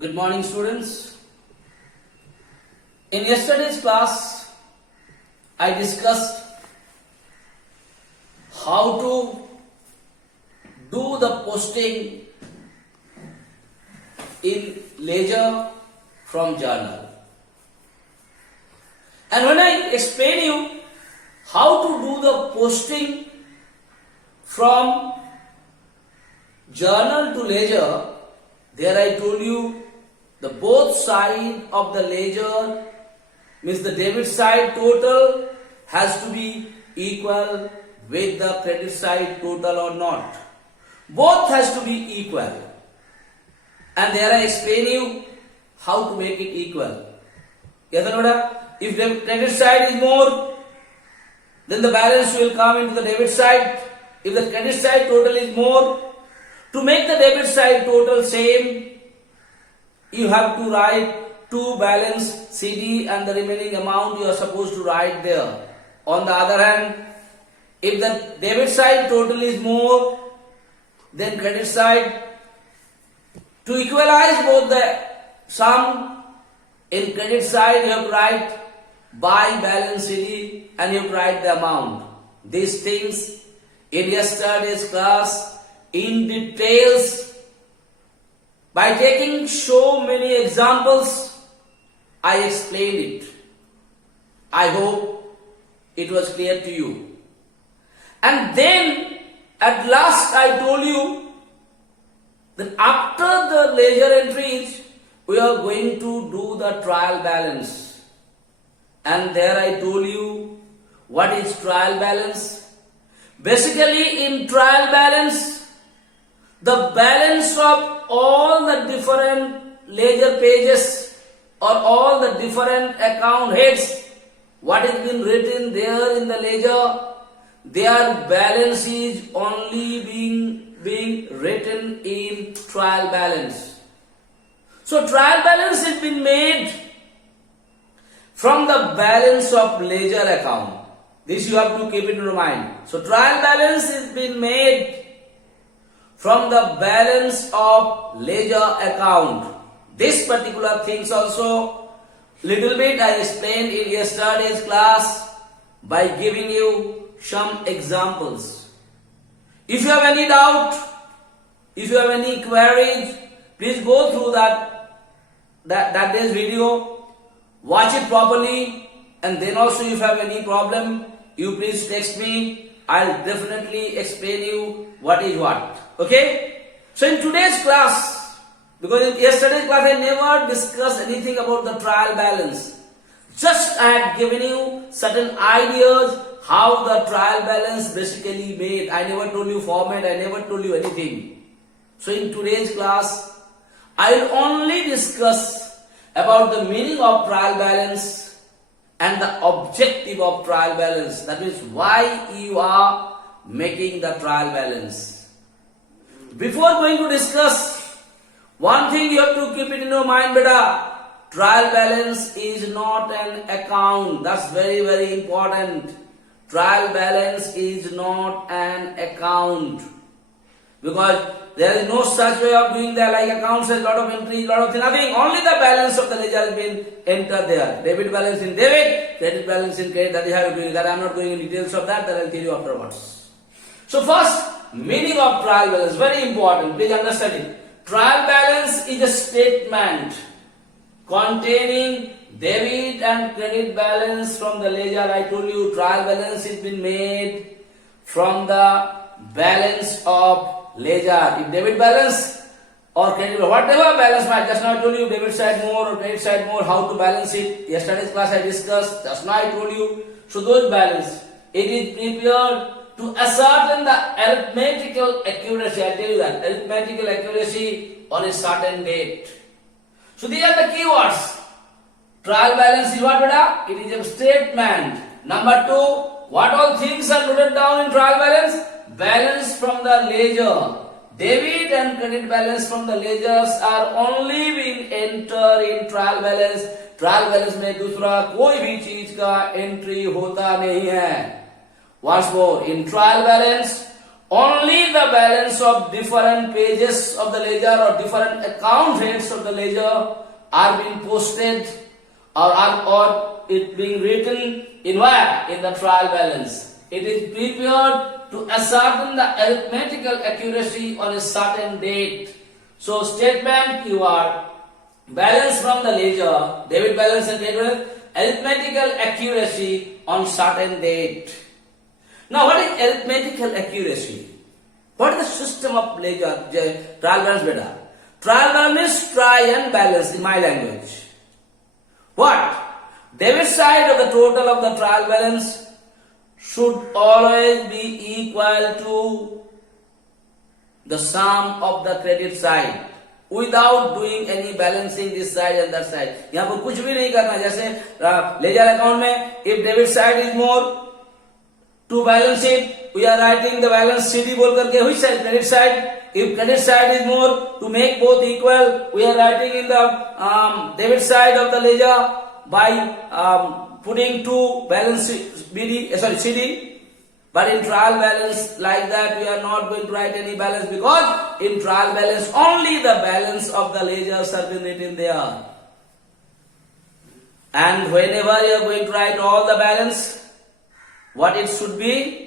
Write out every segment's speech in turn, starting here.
Good morning, students. In yesterday's class, I discussed how to do the posting in ledger from journal. And when I explain you how to do the posting from journal to ledger, there I told you the both side of the ledger means the debit side total has to be equal with the credit side total or not. Both has to be equal. And there I explain you how to make it equal. Yes or no? If the credit side is more, then the balance will come into the debit side. If the credit side total is more, to make the debit side total same, you have to write two balance CD and the remaining amount you are supposed to write there. On the other hand, if the debit side total is more than credit side, to equalize both the sum, in credit side you have to write by balance CD and you have to write the amount. These things in yesterday's class in details, by taking so many examples, I explained it. I hope it was clear to you. And then at last I told you that after the ledger entries, we are going to do the trial balance. And there I told you what is trial balance. Basically in trial balance, the balance of all the different ledger pages or all the different account heads, what has been written there in the ledger, their balance is only being written in trial balance. So trial balance has been made from the balance of ledger account. This you have to keep in your mind. So trial balance has been made from the balance of ledger account. This particular things also little bit I explained in yesterday's class by giving you some examples. If you have any doubt, if you have any queries, please go through that day's video, watch it properly, and then also if you have any problem, you please text me. I'll definitely explain you what is what. Okay? So in today's class, because in yesterday's class I never discussed anything about the trial balance. Just I had given you certain ideas how the trial balance basically made. I never told you format, I never told you anything. So in today's class, I will only discuss about the meaning of trial balance and the objective of trial balance. That means why you are making the trial balance. Before going to discuss, one thing you have to keep it in your mind, beta. Trial balance is not an account. That's very, very important. Trial balance is not an account. Because there is no such way of doing that, like accounts has lot of entries, lot of things, nothing. Only the balance of the ledger has been entered there. Debit balance in debit, credit balance in credit. That is how you do it. That I am not going into details of that. That I will tell you afterwards. So first, meaning of trial balance, very important. Please understand it. Trial balance is a statement containing debit and credit balance from the ledger. I told you trial balance has been made from the balance of ledger. If debit balance or credit, whatever balance might, just now I told you debit side more or credit side more, how to balance it. Yesterday's class I discussed, just now I told you. So those balance, it is prepared to ascertain the arithmetical accuracy. I tell you that, arithmetical accuracy on a certain date. So these are the keywords. Trial balance is what, beta? It is a statement. Number two, what all things are noted down in trial balance? Balance from the ledger. Debit and credit balance from the ledgers are only being entered in trial balance. Trial balance में दूसरा कोई भी चीज का entry होता नहीं है. Once more, in trial balance, only the balance of different pages of the ledger or different account heads of the ledger are being posted or it being written in where? In the trial balance. It is prepared to ascertain the arithmetical accuracy on a certain date. So statement keyword, balance from the ledger, debit balance and credit balance, arithmetical accuracy on certain date. Now what is arithmetical accuracy? What is the system of ledger, trial balance beta? Trial balance is try and balance in my language. What? Debit side of the total of the trial balance should always be equal to the sum of the credit side without doing any balancing this side and that side. यहाँ पर कुछ भी नहीं करना, जैसे ledger account में if debit side is more, to balance it we are writing the balance CD बोल करके, which side? Credit side. If credit side is more, to make both equal we are writing in the debit side of the ledger by putting two balance CD. But in trial balance like that we are not going to write any balance, because in trial balance only the balance of the ledgers are been written there. And whenever you are going to write all the balance, what it should be?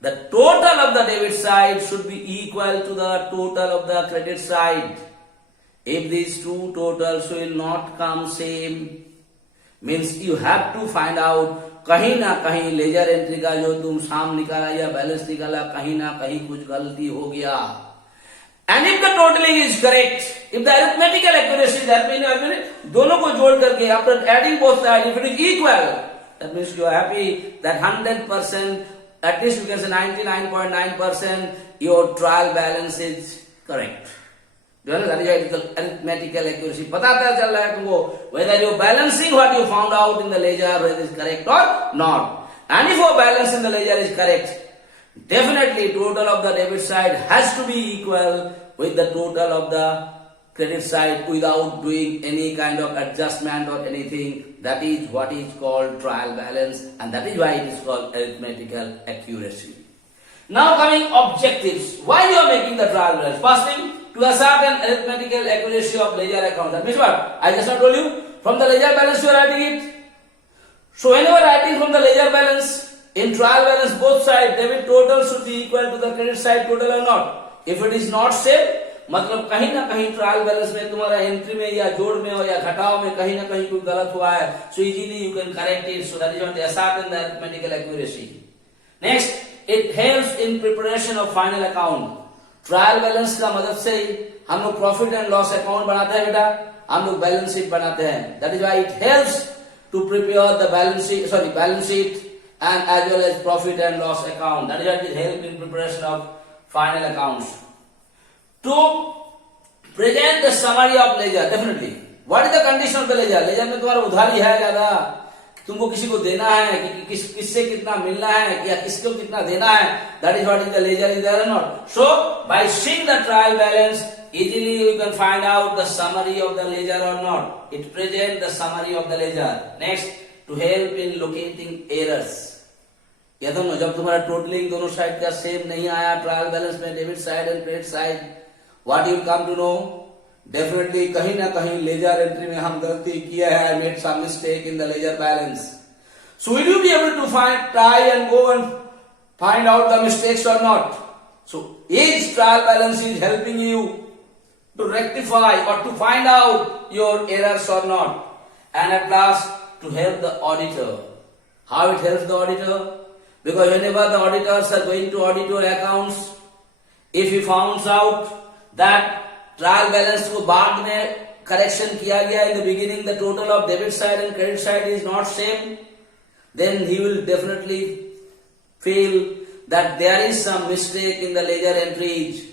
The total of the debit side should be equal to the total of the credit side. If these two totals will not come same, means you have to find out कहीं ना कहीं laser entry का जो तुम साम निकाला या balance निकाला, कहीं ना कहीं कुछ गलती हो गया. And if the totaling is correct, if the arithmetical accuracy, that means दोनों को जोड़ करके after adding both sides, if it is equal, that means you are happy that 100%, at least you can say 99.9% your trial balance is correct. That is arithmetical accuracy. पता चल रहा है तुमको whether you balancing what you found out in the ledger whether it is correct or not. And if your balance in the ledger is correct, definitely total of the debit side has to be equal with the total of the credit side without doing any kind of adjustment or anything. That is what is called trial balance, and that is why it is called arithmetical accuracy. Now coming objectives. Why you are making the trial balance? First thing, to ascertain arithmetical accuracy of ledger account. That means what? I just not told you. From the ledger balance you are writing it. So whenever writing from the ledger balance, in trial balance both sides debit total should be equal to the credit side total or not. If it is not same, मतलब कहीं ना कहीं trial balance में तुम्हारा entry में या जोड़ में हो या घटाव में कहीं ना कहीं कोई गलत हुआ है, so easily you can correct it. So that is what they ascertain the arithmetical accuracy. Next, it helps in preparation of final account. Trial balance का मदद से हम लोग प्रॉफिट एंड लॉस अकाउंट बनाते हैं बेटा, हम लोग बैलेंस शीट बनाते हैं. That is why it helps to prepare the balance sheet and as well as profit and loss account. That is why it helps in preparation of final accounts. To present the summary of ledger, definitely. What is the condition of the ledger? ledger में तुम्हारा उधारी है ज्यादा, तुमको किसी को देना है कि किससे कितना मिलना है या किसको कितना देना है. That is what is the ledger is there or not. So by seeing the trial balance, easily you can find out the summary of the ledger or not. It presents the summary of the ledger. Next, to help in locating errors. या तो जब तुम्हारा totalling दोनों side का same नहीं आया trial balance में, debit side and credit side, what you come to know, definitely कहीं ना कहीं लेजर एंट्री में हम गलती किया है, I made some mistake in the ledger balance. So will you be able to find, try and go and find out the mistakes or not. So each trial balance is helping you to rectify or to find out your errors or not. And at last, to help the auditor. How it helps the auditor? Because whenever the auditors are going to audit your accounts, if he finds out that trial balance को बाद में correction किया गया, in the beginning the total of debit side and credit side is not same, then he will definitely feel that there is some mistake in the ledger entries.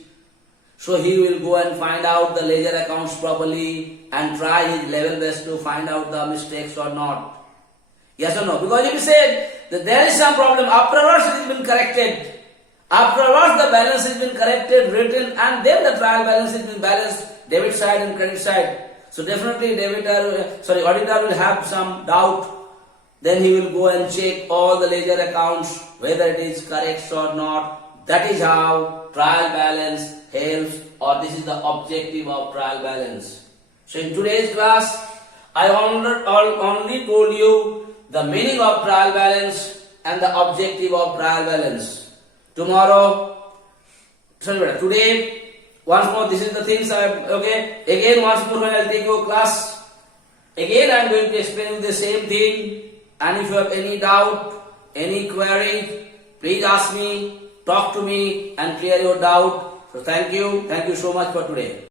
So he will go and find out the ledger accounts properly and try his level best to find out the mistakes or not. Yes or no? Because if you said that there is some problem, afterwards it has been corrected. Afterwards the balance has been corrected, written, and then the trial balance has been balanced, debit side and credit side. So definitely auditor will have some doubt. Then he will go and check all the ledger accounts, whether it is correct or not. That is how trial balance helps, or this is the objective of trial balance. So in today's class, I only told you the meaning of trial balance and the objective of trial balance. Today, once more, this is the things okay. Again, once more, when I'll take your class, again I'm going to explain you the same thing. And if you have any doubt, any query, please ask me, talk to me, and clear your doubt. So thank you so much for today.